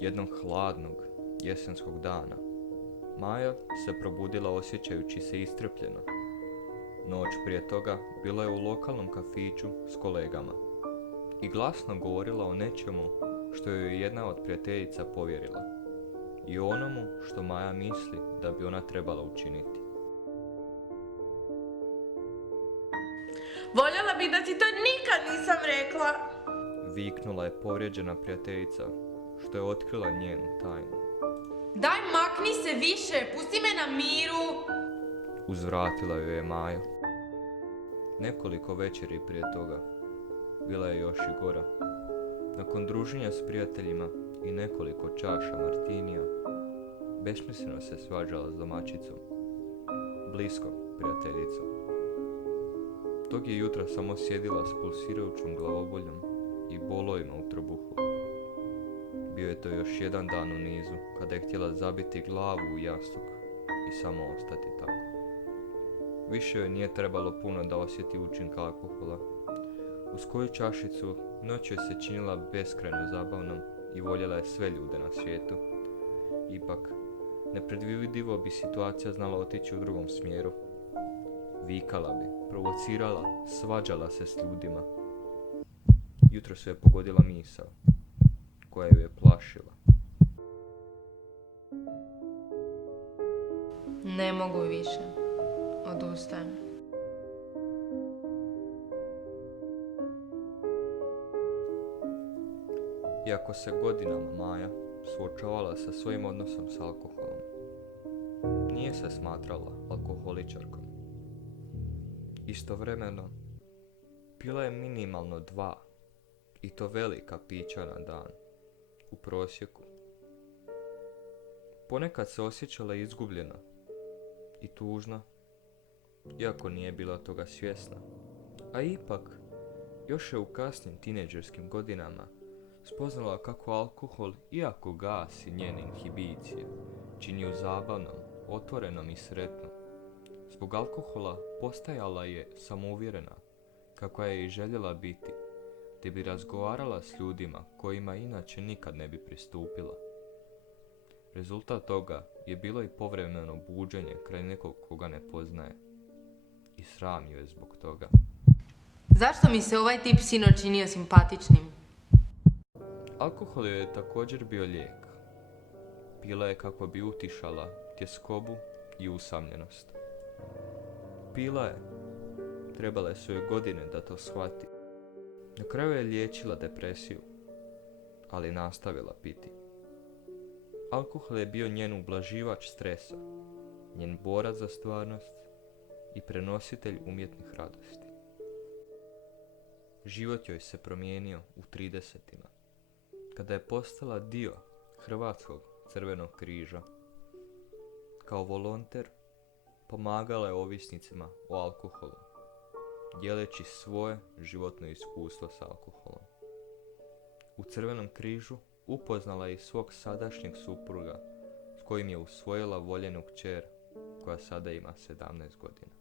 Jednog hladnog jesenskog dana Maja se probudila osjećajući se iscrpljeno. Noć prije toga bila je u lokalnom kafiću s kolegama i glasno govorila o nečemu što joj je jedna od prijateljica povjerila i onomu što Maja misli da bi ona trebala učiniti. Voljela bi da ti to nikad nisam rekla. Viknula je povrijeđena prijateljica što je otkrila njenu tajnu. Daj makni se više, pusti me na miru. Uzvratila joj je Maja. Nekoliko večeri prije toga bila je još i gora. Nakon druženja s prijateljima i nekoliko čaša martinija, besmisleno se svađala s domaćicom, bliskom prijateljicom. Tog je jutra samo sjedila s pulsirajućom glavoboljom i bolovima u trbuhu. Bio je to još jedan dan u nizu kada je htjela zabiti glavu u jastuk i samo ostati tako. Više joj nije trebalo puno da osjeti učinka alkohola. Uz koju čašicu noć joj se činila beskrajno zabavnom i voljela je sve ljude na svijetu. Ipak, nepredvidivo bi situacija znala otići u drugom smjeru. Vikala bi, provocirala, svađala se s ljudima. Jutro se je pogodila misao, koja ju je plašila. Ne mogu više. Odustajem. Iako se godinama Maja suočavala sa svojim odnosom s alkoholom, nije se smatrala alkoholičarkom. Istovremeno, pila je minimalno 2, i to velika pića na dan, u prosjeku. Ponekad se osjećala izgubljena i tužna, iako nije bila toga svjesna. A ipak, još je u kasnim tinejdžerskim godinama spoznala kako alkohol, iako gasi njene inhibicije, čini ju zabavnom, otvorenom i sretnom. Zbog alkohola postajala je samouvjerena, kakva je i željela biti, te bi razgovarala s ljudima kojima inače nikad ne bi pristupila. Rezultat toga je bilo i povremeno buđenje kraj nekog koga ne poznaje. I sram ju je zbog toga. Zašto mi se ovaj tip sinoć činio simpatičnim? Alkohol joj je također bio lijek. Pila je kako bi utišala tjeskobu i usamljenost. Pila je. Trebale su joj godine da to shvati. Na kraju je liječila depresiju, ali nastavila piti. Alkohol je bio njen ublaživač stresa, njen borac za stvarnost i prenositelj umjetnih radosti. Život joj se promijenio u 30-tima, kada je postala dio Hrvatskog crvenog križa. Kao volonter pomagala je ovisnicima o alkoholu, dijeleći svoje životno iskustvo s alkoholom. U Crvenom križu upoznala je i svog sadašnjeg supruga s kojim je usvojila voljenu kćer koja sada ima 17 godina.